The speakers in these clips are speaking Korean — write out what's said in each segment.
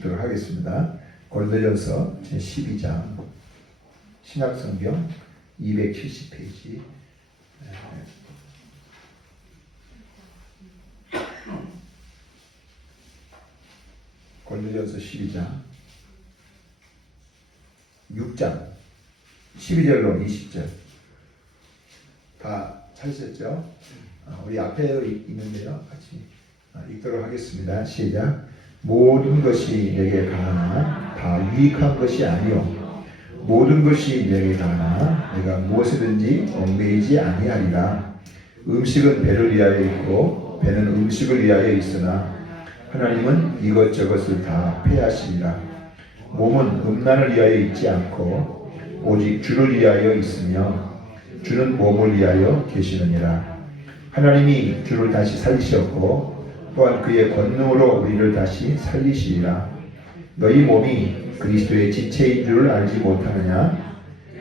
읽도록 하겠습니다. 고린도전서 제12장 신약성경 270페이지. 고린도전서 12장 6장 12절로 20절 다 찾으셨죠? 우리 앞에도 있는데요. 같이 읽도록 하겠습니다. 시작. 모든 것이 내게 가하나 다 유익한 것이 아니요 모든 것이 내게 가하나 내가 무엇이든지 얽매이지 아니하리라. 음식은 배를 위하여 있고 배는 음식을 위하여 있으나 하나님은 이것저것을 다 폐하시리라. 몸은 음란을 위하여 있지 않고 오직 주를 위하여 있으며 주는 몸을 위하여 계시느니라. 하나님이 주를 다시 살리셨고 또한 그의 권능으로 우리를 다시 살리시리라. 너희 몸이 그리스도의 지체인 줄을 알지 못하느냐?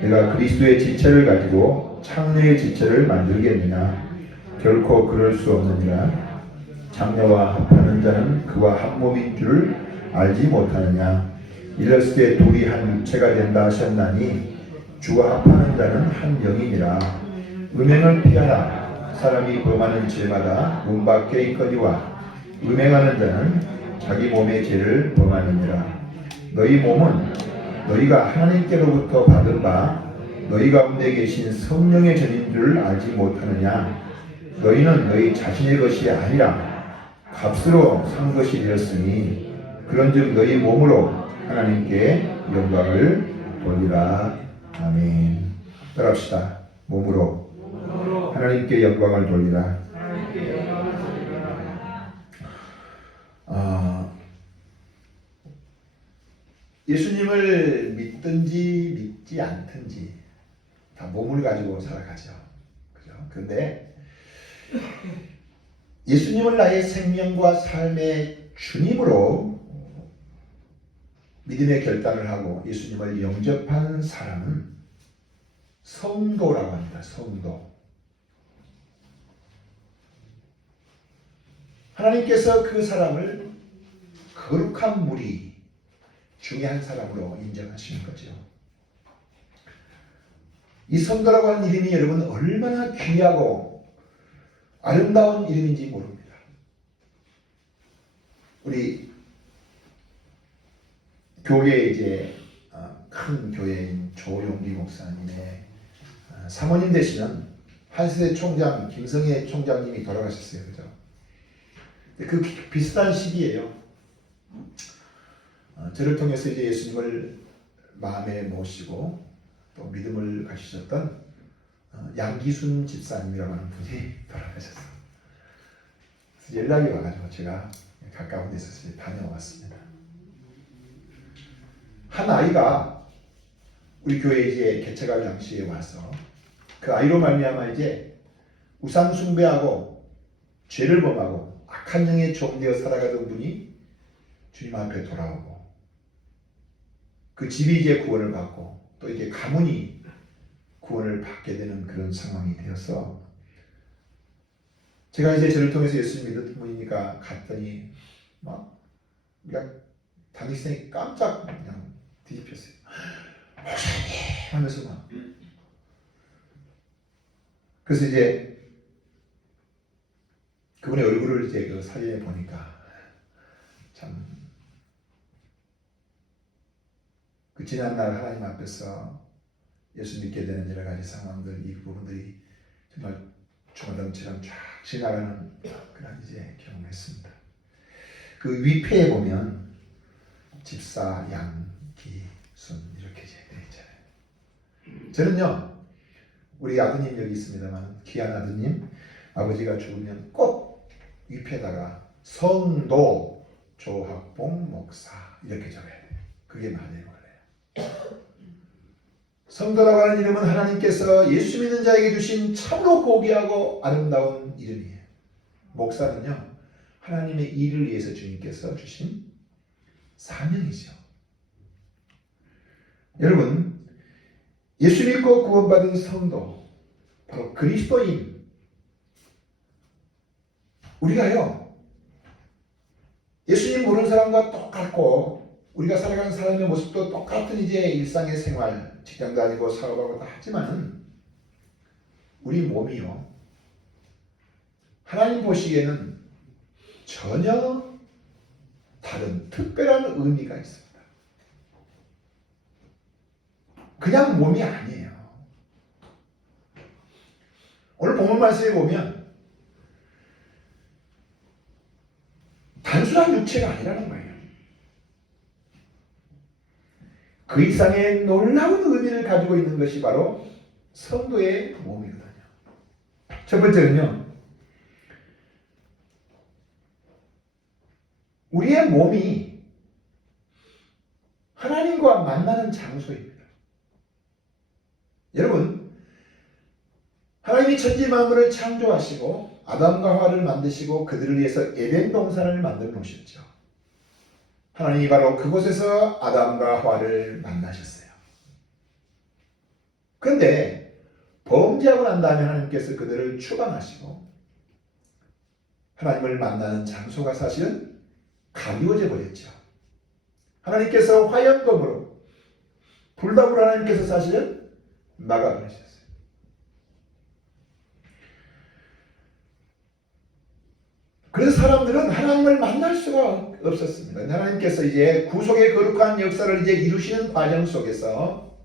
내가 그리스도의 지체를 가지고 창녀의 지체를 만들겠느냐? 결코 그럴 수 없느니라. 장녀와 합하는 자는 그와 한 몸인 줄을 알지 못하느냐? 이랬을 때 둘이 한 육체가 된다 하셨나니 주와 합하는 자는 한 영이니라. 음행을 피하라. 사람이 범하는 죄마다 문 밖에 있거니와 음행하는 자는 자기 몸의 죄를 범하느니라. 너희 몸은 너희가 하나님께로부터 받은 바 너희 가운데 계신 성령의 전인 줄 알지 못하느냐? 너희는 너희 자신의 것이 아니라 값으로 산 것이 되었으니 그런즉 너희 몸으로 하나님께 영광을 돌리라. 아멘. 따라합시다. 몸으로 하나님께 영광을 돌리라. 예수님을 믿든지 믿지 않든지 다 몸을 가지고 살아가죠. 그죠? 그런데 예수님을 나의 생명과 삶의 주님으로 믿음의 결단을 하고 예수님을 영접한 사람은 성도라고 합니다. 성도. 하나님께서 그 사람을 거룩한 무리 중에 한 사람으로 인정하시는 거죠. 이 성도라고 하는 이름이 여러분 얼마나 귀하고 아름다운 이름인지 모릅니다. 우리 교회 이제 큰 교회인 조용기 목사님의 사모님 되시는 한세대 총장 김성애 총장님이 돌아가셨어요. 그죠? 그 비슷한 시기예요. 저를 통해서 이제 예수님을 마음에 모시고 또 믿음을 가지셨던 양기순 집사님이라고 하는 분이 돌아가셨어요. 그래서 연락이 와가지고 제가 가까운 데 있어서 다녀왔습니다. 한 아이가 우리 교회 이제 개척할 당시에 와서 그 아이로 말미암아 이제 우상 숭배하고 죄를 범하고 악한 영에 종되어 살아가던 분이 주님 앞에 돌아오고 그 집이 이제 구원을 받고 또 이게 가문이 구원을 받게 되는 그런 상황이 되어서 제가 이제 저를 통해서 예수 믿는 분이니까 갔더니 막 그냥 당시생이 깜짝 그냥 뒤집혔어요. 목사님 하면서 막 그래서 이제 그분의 얼굴을 이제 그 사진에 보니까 참 그 지난날 하나님 앞에서 예수 믿게 되는 여러 가지 상황들 이 부분들이 정말 주마등처럼 쫙 지나가는 그런 이제 경험했습니다. 그 위패에 보면 집사 양기순 이렇게 되어 있잖아요. 저는요 우리 아드님 여기 있습니다만 귀한 아드님 아버지가 죽으면 꼭 위패에다가 성도 조학봉 목사 이렇게 적어야 돼요. 그게 맞아요 원래. 성도라고 하는 이름은 하나님께서 예수 믿는 자에게 주신 참으로 고귀하고 아름다운 이름이에요. 목사는요 하나님의 일을 위해서 주님께서 주신 사명이죠. 여러분 예수 믿고 구원받은 성도 바로 그리스도인 우리가요 예수님 모르는 사람과 똑같고 우리가 살아가는 사람의 모습도 똑같은 이제 일상의 생활, 직장 다니고 사업하고 다 하지만은 우리 몸이요. 하나님 보시기에는 전혀 다른 특별한 의미가 있습니다. 그냥 몸이 아니에요. 오늘 본문 말씀에 보면 단순한 육체가 아니라는 거예요. 그 이상의 놀라운 의미를 가지고 있는 것이 바로 성도의 몸이거든요. 첫 번째는요. 우리의 몸이 하나님과 만나는 장소입니다. 여러분, 하나님이 천지 만물을 창조하시고 아담과 하와를 만드시고 그들을 위해서 에덴 동산을 만들어 놓으셨죠. 하나님이 바로 그곳에서 아담과 하와를 만나셨어요. 그런데 범죄하고 난 다음에 하나님께서 그들을 추방하시고 하나님을 만나는 장소가 사실은 가리워져 버렸죠. 하나님께서 화염검으로 불닭으로 하나님께서 사실은 막아버리셨어요. 그래서 사람들은 하나님을 만날 수가 없었습니다. 하나님께서 이제 구속의 거룩한 역사를 이제 이루시는 과정 속에서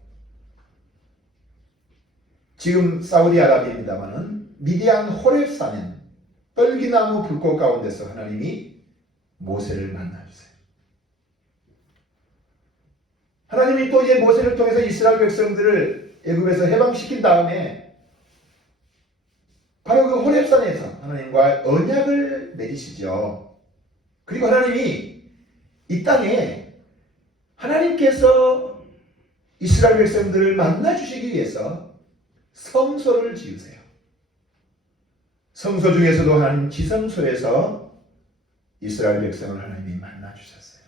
지금 사우디아라비아입니다만은 미디안 호렙산인 떨기나무 불꽃 가운데서 하나님이 모세를 만나주세요. 하나님이 또 이제 모세를 통해서 이스라엘 백성들을 애굽에서 해방시킨 다음에 바로 그 호렙산에서 하나님과 언약을 맺으시죠. 그리고 하나님이 이 땅에 하나님께서 이스라엘 백성들을 만나주시기 위해서 성소를 지으세요. 성소 중에서도 하나님 지성소에서 이스라엘 백성을 하나님이 만나주셨어요.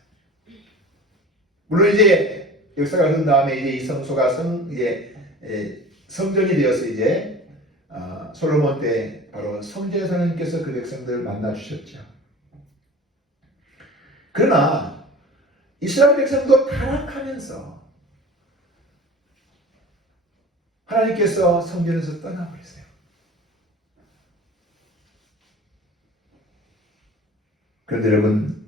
물론 이제 역사가 흐른 다음에 이제 이 성소가 성전이 되어서 이제 솔로몬 때 바로 성전에서 하나님께서 그 백성들을 만나 주셨죠. 그러나 이스라엘 백성도 타락하면서 하나님께서 성전에서 떠나버리세요. 그런데 여러분,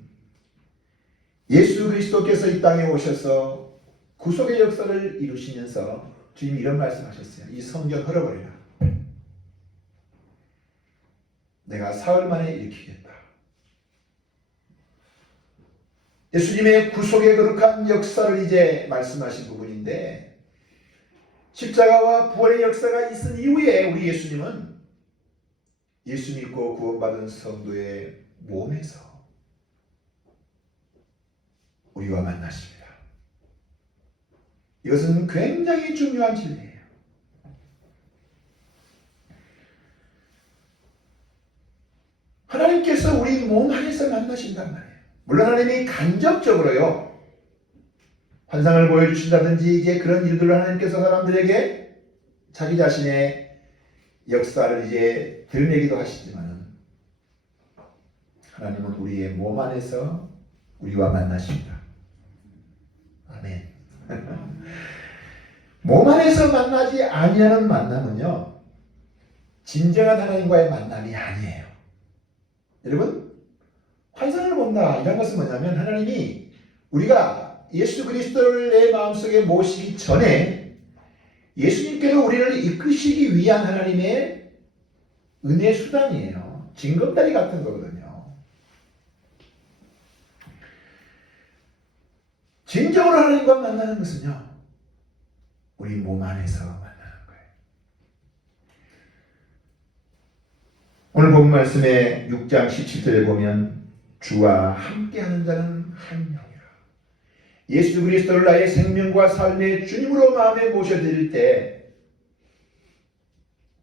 예수 그리스도께서 이 땅에 오셔서 구속의 역사를 이루시면서 주님이 이런 말씀하셨어요. 이 성전 헐어버리라. 내가 사흘 만에 일으키겠다. 예수님의 구속의 거룩한 역사를 이제 말씀하신 부분인데, 십자가와 부활의 역사가 있은 이후에 우리 예수님은 예수 믿고 구원받은 성도의 몸에서 우리와 만나십니다. 이것은 굉장히 중요한 진리예요. 하나님께서 우리 몸 안에서 만나신단 말이에요. 물론 하나님이 간접적으로요, 환상을 보여주신다든지 이제 그런 일들을 하나님께서 사람들에게 자기 자신의 역사를 이제 드러내기도 하시지만 하나님은 우리의 몸 안에서 우리와 만나십니다. 아멘. 몸 안에서 만나지 아니하는 만남은요, 진정한 하나님과의 만남이 아니에요. 여러분, 환상을 본다 이런 것은 뭐냐면 하나님이 우리가 예수 그리스도를 내 마음속에 모시기 전에 예수님께서 우리를 이끄시기 위한 하나님의 은혜 수단이에요. 징검다리 같은 거거든요. 진정으로 하나님과 만나는 것은요, 우리 몸 안에서 만나는 거예요. 오늘 본 말씀의 6장 17절에 보면 주와 함께하는 자는 한 영이라. 예수 그리스도를 나의 생명과 삶의 주님으로 마음에 모셔드릴 때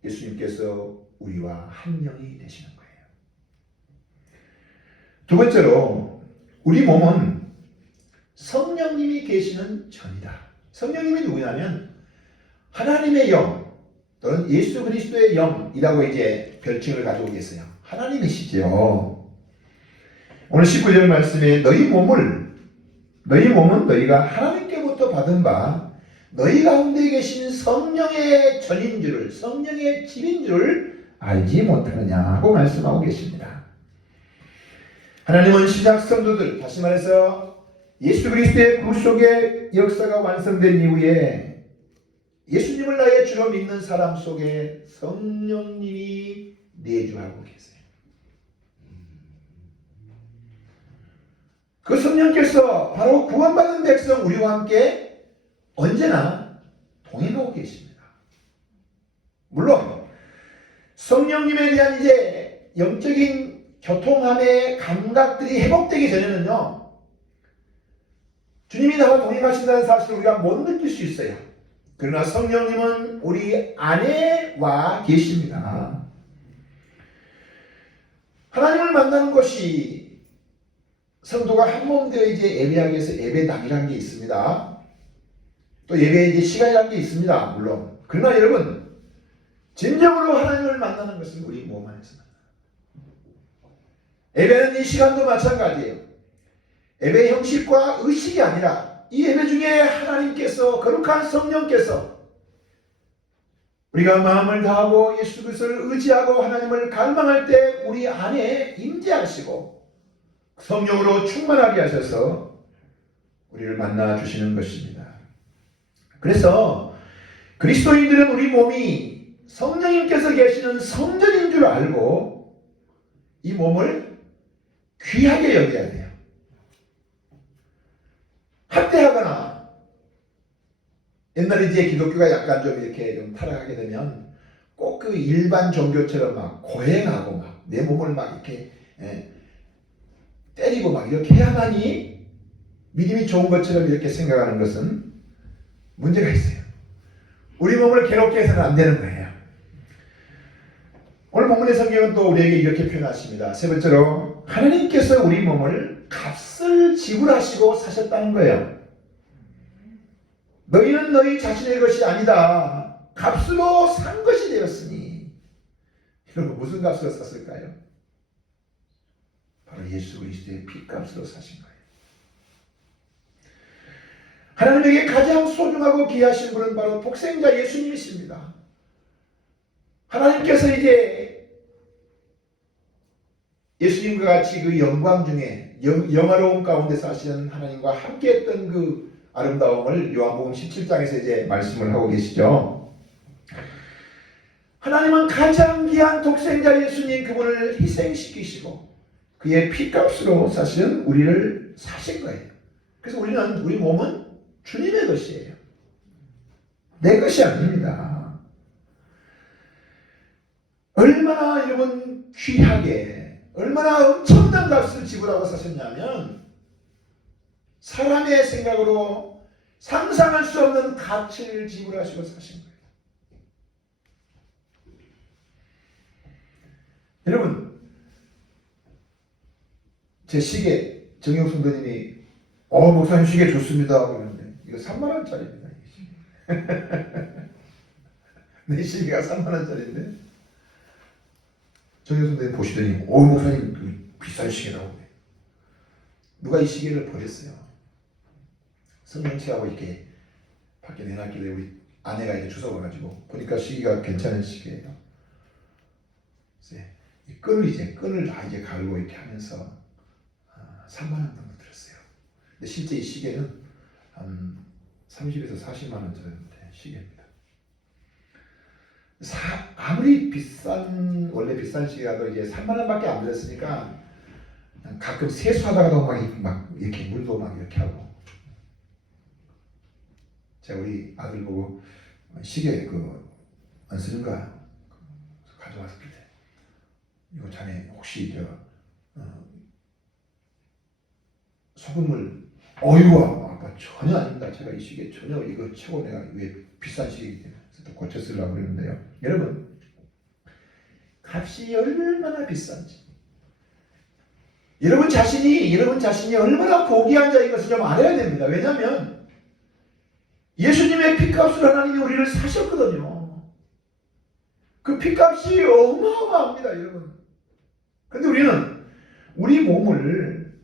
예수님께서 우리와 한 영이 되시는 거예요. 두 번째로 우리 몸은 성령님이 계시는 전이다. 성령님이 누구냐면 하나님의 영 또는 예수 그리스도의 영이라고 이제 별칭을 가지고 계세요. 하나님이시죠. 오늘 19절 말씀에 너희 몸을 너희 몸은 너희가 하나님께부터 받은 바 너희 가운데 계신 성령의 전인 줄을, 성령의 집인 줄을 알지 못하느냐고 말씀하고 계십니다. 하나님은 신약 성도들, 다시 말해서 예수 그리스도의 구속의 역사가 완성된 이후에 예수님을 나의 주로 믿는 사람 속에 성령님이 내주하고 계세요. 그 성령께서 바로 구원받은 백성 우리와 함께 언제나 동행하고 계십니다. 물론 성령님에 대한 이제 영적인 교통함의 감각들이 회복되기 전에는요, 주님이 나와 동행하신다는 사실을 우리가 못 느낄 수 있어요. 그러나 성령님은 우리 안에 와 계십니다. 하나님을 만나는 것이 성도가 한 몸 되어 이제 예배하기 위해서 예배당이라는 게 있습니다. 또 예배에 이제 시간이라는 게 있습니다. 물론. 그러나 여러분, 진정으로 하나님을 만나는 것은 우리 몸 안에서 만납니다. 예배는 이 시간도 마찬가지예요. 예배의 형식과 의식이 아니라 이 예배 중에 하나님께서, 거룩한 성령께서 우리가 마음을 다하고 예수 그리스도를 의지하고 하나님을 갈망할 때 우리 안에 임재하시고 성령으로 충만하게 하셔서 우리를 만나 주시는 것입니다. 그래서 그리스도인들은 우리 몸이 성령님께서 계시는 성전인 줄 알고 이 몸을 귀하게 여겨야 돼요. 학대하거나, 옛날에 이제 기독교가 약간 좀 이렇게 좀 타락하게 되면 꼭 그 일반 종교처럼 막 고행하고 막 내 몸을 막 이렇게 때리고 막 이렇게 해야만이 믿음이 좋은 것처럼 이렇게 생각하는 것은 문제가 있어요. 우리 몸을 괴롭게 해서는 안 되는 거예요. 오늘 본문의 성경은 또 우리에게 이렇게 표현하십니다. 세 번째로, 하나님께서 우리 몸을 값을 지불하시고 사셨다는 거예요. 너희는 너희 자신의 것이 아니다. 값으로 산 것이 되었으니. 여러분, 무슨 값으로 샀을까요? 바로 예수 그리스도의 피값으로 사신 거예요. 하나님에게 가장 소중하고 귀하신 분은 바로 독생자 예수님이십니다. 하나님께서 이제 예수님과 같이 그 영광 중에 영화로움 가운데 사시는 하나님과 함께했던 그 아름다움을 요한복음 17장에서 이제 말씀을 하고 계시죠. 하나님은 가장 귀한 독생자 예수님 그분을 희생시키시고 그의 피값으로 사실은 우리를 사신 거예요. 그래서 우리 몸은 주님의 것이에요. 내 것이 아닙니다. 얼마나 여러분 귀하게, 얼마나 엄청난 값을 지불하고 사셨냐면 사람의 생각으로 상상할 수 없는 가치를 지불하시고 사신 거예요. 여러분, 제 시계, 정영 성도님이 목사님 시계 좋습니다 그러는데 이거 3만원짜리입니다. 내 시계가 3만원짜리인데 정영 성도님 보시더니 목사님 그 비싼 시계라고. 누가 이 시계를 버렸어요. 성령체하고 이렇게 밖에 내놨길래 우리 아내가 이제 주워와가지고 보니까 시계가 괜찮은 시계예요. 이 끈을 다 이제 갈고 이렇게 하면서 3만 원 정도 들었어요. 근데 실제 이 시계는 한 30에서 40만 원 정도 시계입니다. 아무리 원래 비싼 시계라도 이제 3만 원밖에 안 들었으니까 가끔 세수하다가도 막 이렇게 물도 막 이렇게 하고. 제가 우리 아들 보고 시계 안 쓰는가 가져왔을 때 이거 자네 혹시 소금물 아빠 전혀 아닙니다. 제가 이 시계 전혀 이거 최고 내가 왜 비싼 시계이기 때문에 또 고쳐 쓰려고 그러는데요. 여러분, 값이 얼마나 비싼지 여러분 자신이 얼마나 고귀한 자인 것을 좀 알아야 됩니다. 왜냐하면 예수님의 피값으로 하나님이 우리를 사셨거든요. 그 피값이 어마어마합니다, 여러분. 그런데 우리는 우리 몸을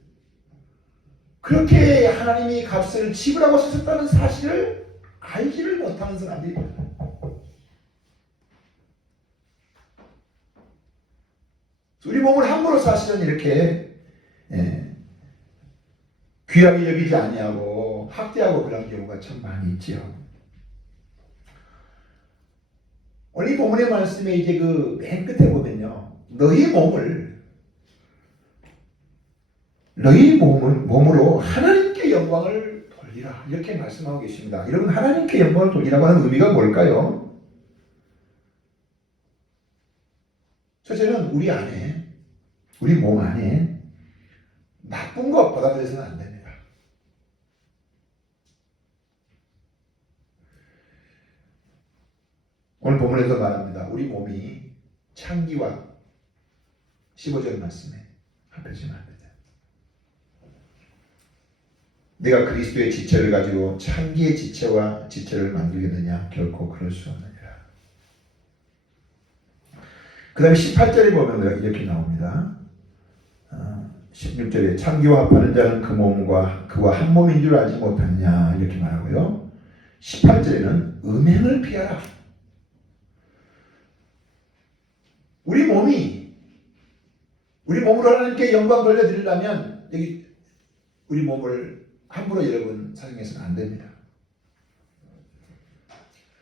그렇게 하나님이 값을 지불하고 쓰셨다는 사실을 알지를 못하는 사람들이 많아요. 우리 몸을 함부로 사실은 이렇게 귀하게 여기지 아니하고 학대하고 그런 경우가 참 많이 있지요. 오늘 이 본문의 말씀에 이제 그 맨 끝에 보면요, 너희 몸으로 하나님께 영광을 돌리라 이렇게 말씀하고 계십니다. 여러분, 하나님께 영광을 돌리라고 하는 의미가 뭘까요? 첫째는 우리 몸 안에 나쁜 것 받아들여서는 안 됩니다. 오늘 본문에서 말합니다. 우리 몸이 창기와 15절 말씀에 합해지면 안 되죠. 내가 그리스도의 지체를 가지고 창기의 지체를 만들겠느냐? 결코 그럴 수 없느니라. 그 다음에 18절에 보면 이렇게 나옵니다. 16절에 창기와 합하는 자는 그 몸과 그와 한 몸인 줄 알지 못하느냐 이렇게 말하고요. 18절에는 음행을 피하라. 우리 몸으로 하나님께 영광 돌려드리려면 여기 우리 몸을 함부로 여러분 사용해서는 안 됩니다.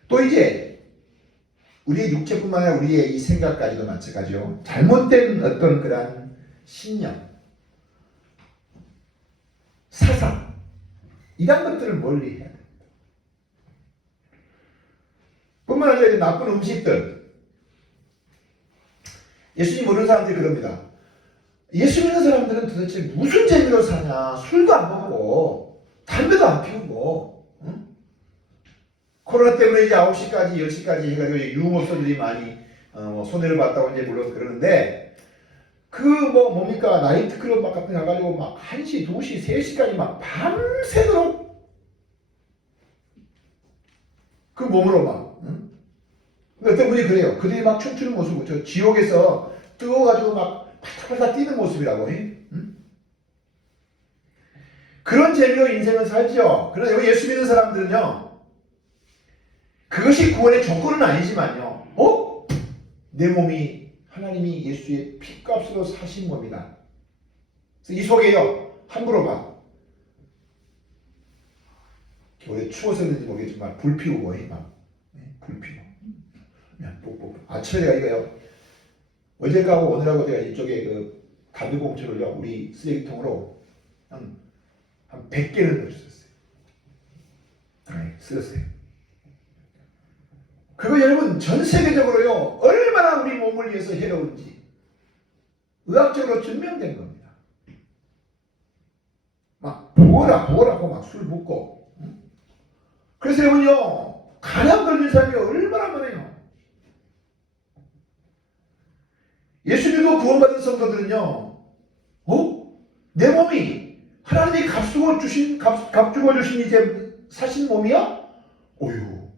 또 이제 우리의 육체뿐만 아니라 우리의 이 생각까지도 마찬가지요. 잘못된 어떤 그런 신념, 사상 이런 것들을 멀리 해야 됩니다. 뿐만 아니라 나쁜 음식들, 예수님 모르는 사람들이 그럽니다. 예수 믿는 사람들은 도대체 무슨 재미로 사냐? 술도 안 먹고 담배도 안 피우고 코로나 때문에 이제 9시까지 10시까지 해가지고 유흥업소들이 많이 손해를 봤다고 이제 물론 그러는데 뭡니까 나이트클럽 막 같은 데 가가지고 막 1시, 2시, 3시까지 막 밤새도록 그 몸으로 막 어떤 분이 그래요. 그들이 막 춤추는 모습을 저 지옥에서 뜨거워가지고 막 팔딱팔딱 뛰는 모습이라고. 그런 재미로 인생을 살죠. 그러나 여기 예수 믿는 사람들은요, 그것이 구원의 조건은 아니지만요, 내 몸이 하나님이 예수의 피값으로 사신 몸이다. 그래서 이 속에요, 함부로 막 겨울에 추워서는지 모르겠지만 불 피우고 불 피우고 아침에 내가 이거요, 어제하고 오늘하고 제가 이쪽에 그 담배 봉투를요 우리 쓰레기통으로 한 100개를 넣었어요. 쓰였어요. 그거 여러분 전 세계적으로요 얼마나 우리 몸을 위해서 해로운지 의학적으로 증명된 겁니다. 막 부어라고 막 술 붓고. 그래서 여러분요 간암 걸린 사람이 얼마나 많아요. 예수 믿고 구원받은 성도들은요, 내 몸이 하나님이 값주고 주신 이제 사신 몸이야? 어휴.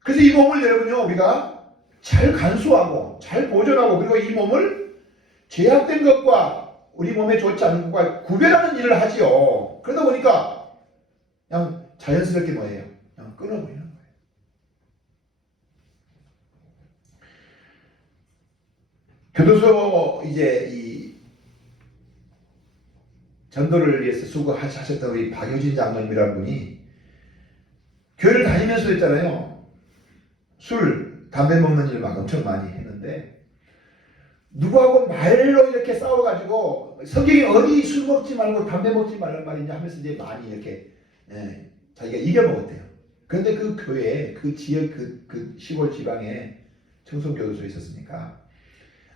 그래서 이 몸을 여러분요, 우리가 잘 간수하고, 잘 보존하고, 그리고 이 몸을 죄악된 것과 우리 몸에 좋지 않은 것과 구별하는 일을 하지요. 그러다 보니까 그냥 자연스럽게 뭐예요? 그냥 끊어버리는 거예요. 교도소 이제 이 전도를 위해서 수고하셨던 우리 박효진 장로님이라는 분이 교회를 다니면서 했잖아요. 술, 담배 먹는 일을 막 엄청 많이 했는데 누구하고 말로 이렇게 싸워가지고 성경이 어디 술 먹지 말고 담배 먹지 말란 말이냐 하면서 이제 많이 이렇게 자기가 이겨먹었대요. 그런데 그 교회, 그 지역, 그 시골 지방에 청송교도소에 있었으니까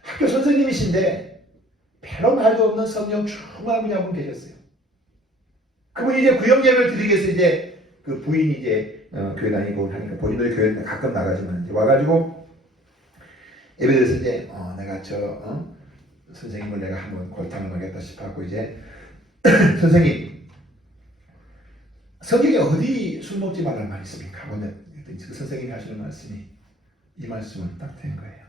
학교 선생님이신데 별로 말도 없는 성령 충만한 분이 한 분 계셨어요. 그분이 이제 구역 예배를 드리기 위해서 이제 그 부인이 이제 교회 다니고 하니까 본인들 교회 가끔 나가지만 이제 와가지고 예배드려서 이제 내가 선생님을 내가 한번 골탕을 먹겠다 싶어갖고 이제 선생님 성경에 어디 술 먹지 말라는 말이 있습니까? 하고 그 선생님이 하시는 말씀이 이 말씀은 딱 된 거예요.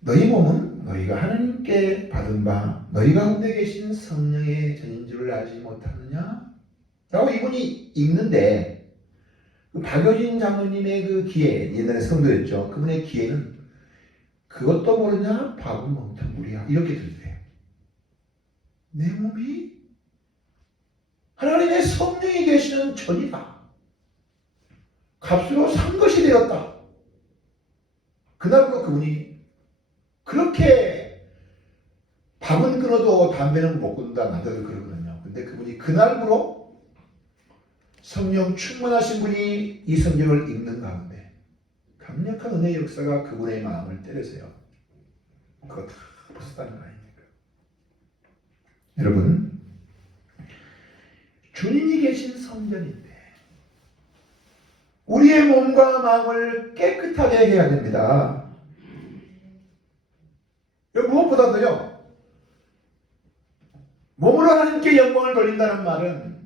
너희 몸은 너희가 하나님께 받은 바 너희 가운데 계신 성령의 전인 줄을 알지 못하느냐? 라고 이분이 읽는데 그 박효진 장로님의 그 기회, 옛날에 성도였죠. 그분의 기회는 그것도 모르냐? 바보 멍텅구리야. 이렇게 들으세요. 내 몸이 하나님의 성령이 계시는 전이다. 값으로 산 것이 되었다. 그날부터 그분이 그렇게 밥은 끊어도 담배는 못 끊는다. 남자들 그러거든요. 근데 그분이 그날부로 성령 충만하신 분이 이 성경을 읽는 가운데 강력한 은혜의 역사가 그분의 마음을 때려서요. 그거 다 벗었다는 거 아닙니까? 여러분, 주님이 계신 성전인데 우리의 몸과 마음을 깨끗하게 해야 됩니다. 무엇보다도요, 몸으로 하나님께 영광을 돌린다는 말은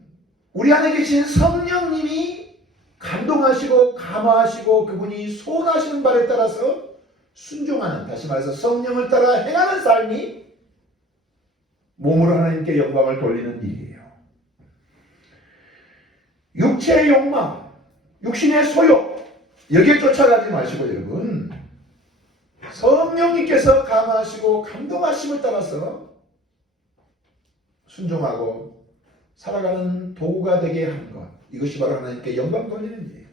우리 안에 계신 성령님이 감동하시고 감화하시고 그분이 소원하시는 바에 따라서 순종하는, 다시 말해서 성령을 따라 행하는 삶이 몸으로 하나님께 영광을 돌리는 일이에요. 육체의 욕망, 육신의 소욕, 여기에 쫓아가지 마시고 여러분, 성령님께서 감화하시고 감동하심을 따라서 순종하고 살아가는 도구가 되게 하는 것, 이것이 바로 하나님께 영광 돌리는 일이에요.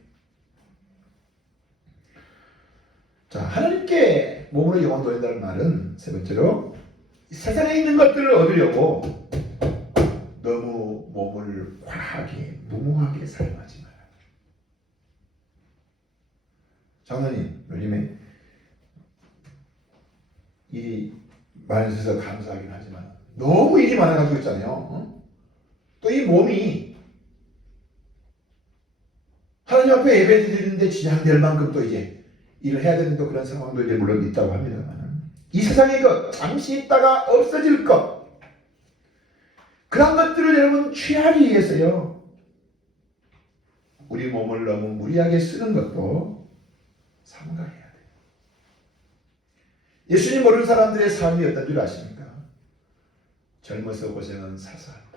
자, 하나님께 몸으로 영광 돌린다는 말은 세 번째로 세상에 있는 것들을 얻으려고 너무 몸을 과하게 무모하게 사용하지 마라. 장로님, 요즘에 일이 많으셔서 감사하긴 하지만 너무 일이 많아가지고 있잖아요. 또 이 몸이 하나님 앞에 예배 드리는데 지장될 만큼 또 이제 일을 해야 되는 또 그런 상황도 이제 물론 있다고 합니다만, 이 세상의 것, 잠시 있다가 없어질 것, 그런 것들을 여러분 취하기 위해서요, 우리 몸을 너무 무리하게 쓰는 것도 삼가해야 돼요. 예수님 모르는 사람들의 삶이 어떤 줄 아십니까? 젊어서 고생은 사사한다.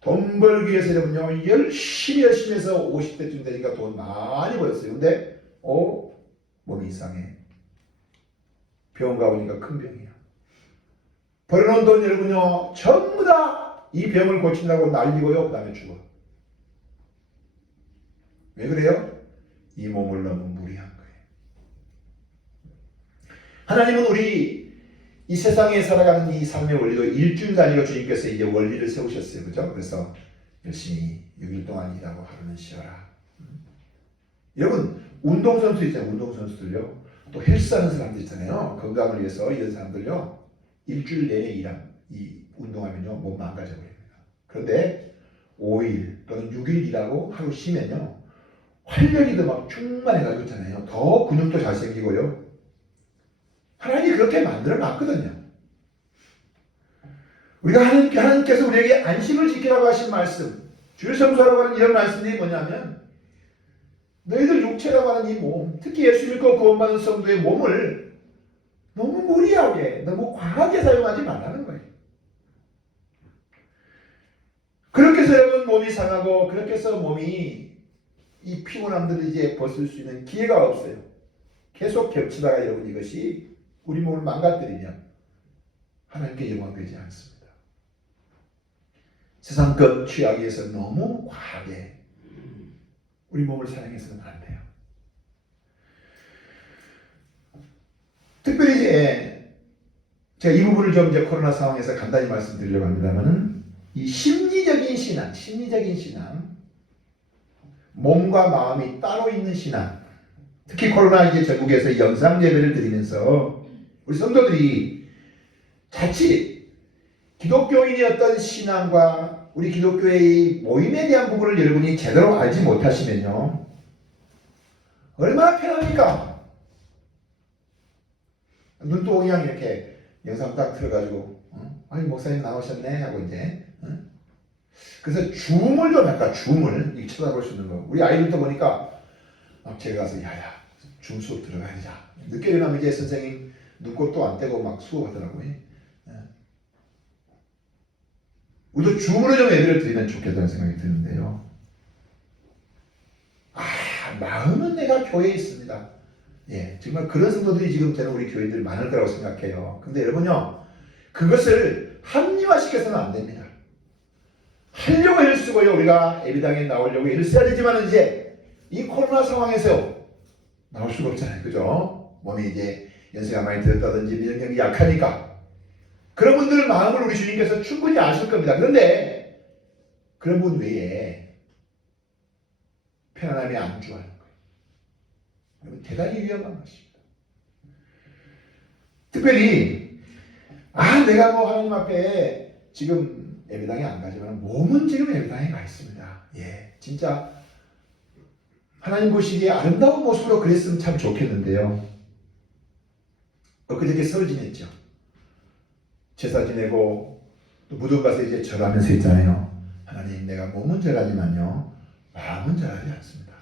돈 벌기 위해서 여러분요, 열심히 해서 50대쯤 되니까 돈 많이 벌었어요. 근데 몸이 이상해. 병원 가보니까 큰 병이야. 벌어놓은 돈 여러분요, 전부 다 이 병을 고친다고 날리고요, 그 다음에 죽어. 왜 그래요? 이 몸을 너무 무리한 거예요. 하나님은 우리 이 세상에 살아가는 이 삶의 원리도 일주일 단위로 주님께서 이제 원리를 세우셨어요. 그죠? 그래서 열심히 6일 동안 일하고 하루는 쉬어라. 여러분, 운동선수 있잖아요. 운동선수들요. 또 헬스하는 사람들 있잖아요. 건강을 위해서 이런 사람들요. 일주일 내내 운동하면요. 몸 망가져버립니다. 그런데 5일 또는 6일 일하고 하루 쉬면요. 활력이 더 막 충만해가지고 있잖아요. 더 근육도 잘생기고요. 하나님이 그렇게 만들어 놨거든요. 우리가 하나님께서 우리에게 안식을 지키라고 하신 말씀, 주일 성수하라고 하는 이런 말씀들이 뭐냐면, 너희들 육체라고 하는 이 몸, 특히 예수 믿고 구원받은 성도의 몸을 너무 무리하게, 너무 과하게 사용하지 말라는 거예요. 그렇게 해서 여러분 몸이 상하고, 그렇게 해서 몸이 이 피곤함들을 이제 벗을 수 있는 기회가 없어요. 계속 겹치다가 여러분 이것이 우리 몸을 망가뜨리면 하나님께 영광되지 않습니다. 세상 것 취하기 위해서 너무 과하게 우리 몸을 사용해서는 안 돼요. 특별히 이제 제가 이 부분을 좀 이제 코로나 상황에서 간단히 말씀드리려고 합니다만은, 이 심리적인 신앙, 몸과 마음이 따로 있는 신앙, 특히 코로나 이제 전국에서 영상 예배를 드리면서 우리 성도들이 자칫 기독교인의 어떤 신앙과 우리 기독교의 모임에 대한 부분을 여러분이 제대로 알지 못하시면요, 얼마나 편합니까? 눈도 그냥 이렇게 영상 딱 틀어가지고 아니 목사님 나오셨네 하고 이제 그래서 줌을 좀 할까? 줌을 이렇게 쳐다볼 수 있는 거. 우리 아이들도 보니까 제가 가서 야야 줌 수업 들어가야 되자. 늦게 일어나면 이제 선생님 눈곱도 안 떼고 막 수고하더라고요. 예. 우리도 줌으로 좀 예배를 드리면 좋겠다는 생각이 드는데요. 마음은 내가 교회에 있습니다. 예, 정말 그런 성도들이 지금 저는 우리 교회들 많을 거라고 생각해요. 근데 여러분요, 그것을 합리화시켜서는 안 됩니다. 하려고 애를 쓰고요, 우리가 예배당에 나오려고 애를 써야 되지만 이제 이 코로나 상황에서 나올 수가 없잖아요. 그죠? 몸이 이제 연세가 많이 들었다든지 면역력이 약하니까 그런 분들 마음을 우리 주님께서 충분히 아실 겁니다. 그런데 그런 분 외에 편안함이 안주하는 거예요. 대단히 위험한 것입니다. 특별히 내가 뭐 하나님 앞에 지금 예배당에 안 가지만 몸은 지금 예배당에 가 있습니다. 예, 진짜 하나님 보시기에 아름다운 모습으로 그랬으면 참 좋겠는데요. 엊그저께 설 지냈죠. 제사 지내고 또 무덤 가서 이제 절하면서 있잖아요. 하나님, 내가 몸은 절하지만요, 마음은 절하지 않습니다.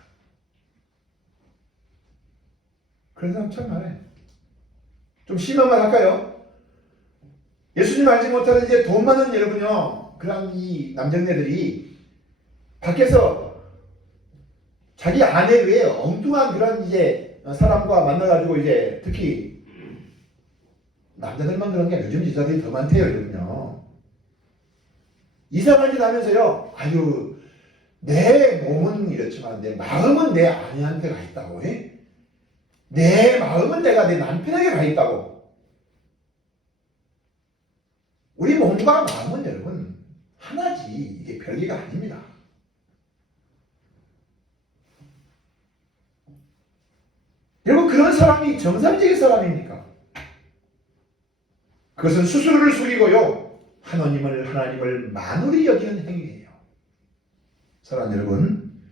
그런 사람 참 많아요. 좀 심한 말 할까요? 예수님 알지 못하는 이제 돈 많은 여러분요, 그런 이 남정네들이 밖에서 자기 아내 외에 엉뚱한 그런 이제 사람과 만나가지고 이제 특히 남자들만 그런 게 아니라 요즘 여자들이 더 많대요, 여러분요. 이상한 짓 하면서요, 내 몸은 이렇지만 내 마음은 내 아내한테 가 있다고. 해? 내 마음은 내가 내 남편에게 가 있다고. 우리 몸과 마음은 여러분 하나지, 이게 별개가 아닙니다. 여러분, 그런 사람이 정상적인 사람입니까? 그것은 스스로를 속이고요, 하나님을 만홀히 여기는 행위예요. 사랑하는 여러분,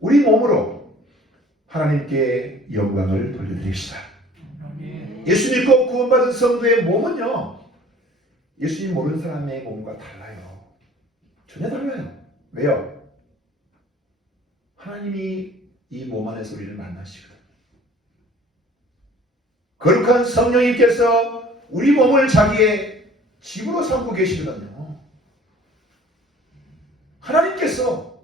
우리 몸으로 하나님께 영광을 돌려드립시다. 예수 믿고 구원받은 성도의 몸은요, 예수님 모르는 사람의 몸과 달라요. 전혀 달라요. 왜요? 하나님이 이 몸 안에서 우리를 만나시거든요. 거룩한 성령님께서 우리 몸을 자기의 집으로 삼고 계시거든요. 하나님께서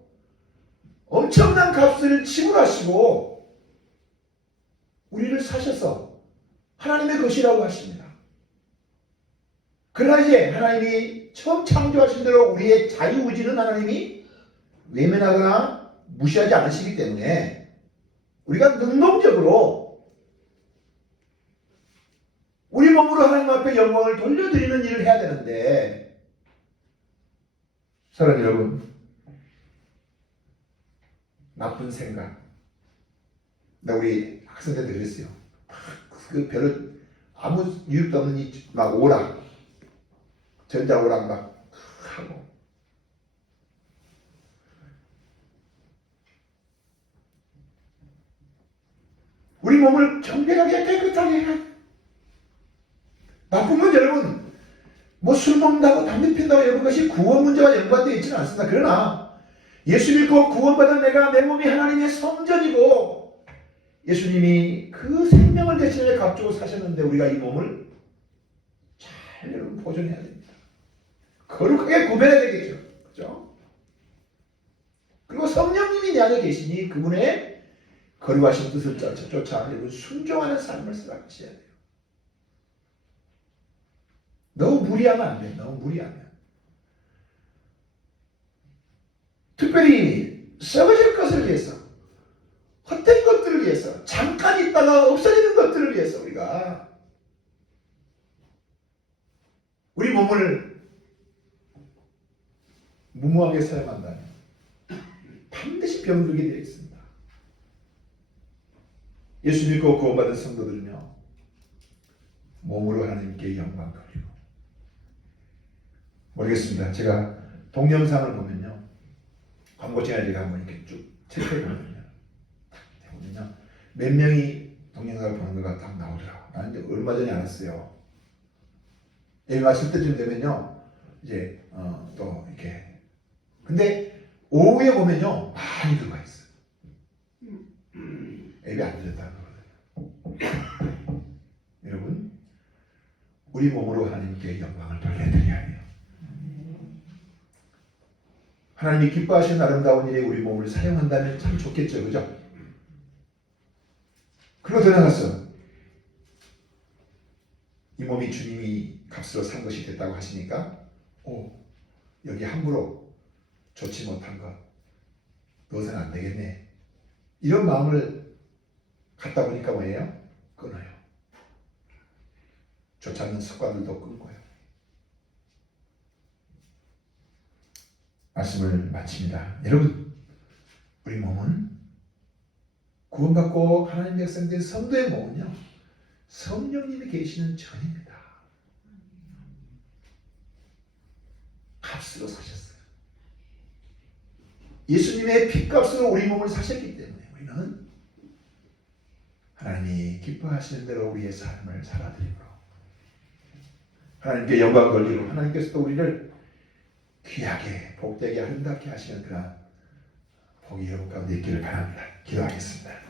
엄청난 값을 지불하시고 우리를 사셔서 하나님의 것이라고 하십니다. 그러나 이제 하나님이 처음 창조하신 대로 우리의 자유의지는 하나님이 외면하거나 무시하지 않으시기 때문에 우리가 능동적으로 우리 몸으로 하나님 앞에 영광을 돌려드리는 일을 해야 되는데, 사랑하는 여러분, 나쁜 생각. 우리 학생들 그랬어요. 그 별로 아무 유익도 없는 막 오락, 전자오락 막 하고. 우리 몸을 정결하게 깨끗하게 해야. 나쁜 건 여러분, 뭐 술 먹는다고 담배 핀다고 여러분 것이 구원 문제와 연관되어 있지는 않습니다. 그러나 예수 믿고 구원받은 내가 내 몸이 하나님의 성전이고 예수님이 그 생명을 대신에 값주고 사셨는데 우리가 이 몸을 잘 여러분 보존해야 됩니다. 거룩하게 구별해야 되겠죠. 그죠? 그리고 성령님이 내 안에 계시니 그분의 거룩하신 뜻을 쫓아 여러분 순종하는 삶을 살아가셔야 돼요. 너무 무리하면 안 돼요. 너무 무리하면. 특별히 썩어질 것을 위해서, 헛된 것들을 위해서, 잠깐 있다가 없어지는 것들을 위해서 우리가 우리 몸을 무모하게 사용한다면 반드시 병들게 되어 있습니다. 예수 믿고 구원받은 성도들은요, 몸으로 하나님께 영광 돌리고. 모르겠습니다. 제가 동영상을 보면요, 광고 채널 제가 한번 이렇게 쭉 체크해 보면요, 몇 명이 동영상을 보는 거가 딱 나오더라고요. 나는 얼마 전에 알았어요. 예배 마칠 때쯤 되면요, 이제 또 이렇게. 근데 오후에 보면요, 많이 들어가 있어요. 예배 안 드렸다는 거거든요. 여러분, 우리 몸으로 하나님께 영광을 돌려드려야 해요. 하나님이 기뻐하시는 아름다운 일에 우리 몸을 사용한다면 참 좋겠죠, 그죠? 그리고 더 나아가서 이 몸이 주님이 값으로 산 것이 됐다고 하시니까 여기 함부로 좋지 못한 것 넣어서는 안 되겠네, 이런 마음을 갖다 보니까 뭐예요? 끊어요. 좋지 않는 습관들도 끊고요. 말씀을 마칩니다. 여러분, 우리 몸은 구원받고 하나님 백성된 성도의 몸은요, 성령님이 계시는 전입니다. 값으로 사셨어요. 예수님의 피값으로 우리 몸을 사셨기 때문에 우리는 하나님이 기뻐하시는 대로 우리의 삶을 살아드리고 하나님께 영광 돌리고 하나님께서 또 우리를 귀하게 복되게 아름답게 하시는 그런 복이 여러분 가운데 있기를 바랍니다. 기도하겠습니다.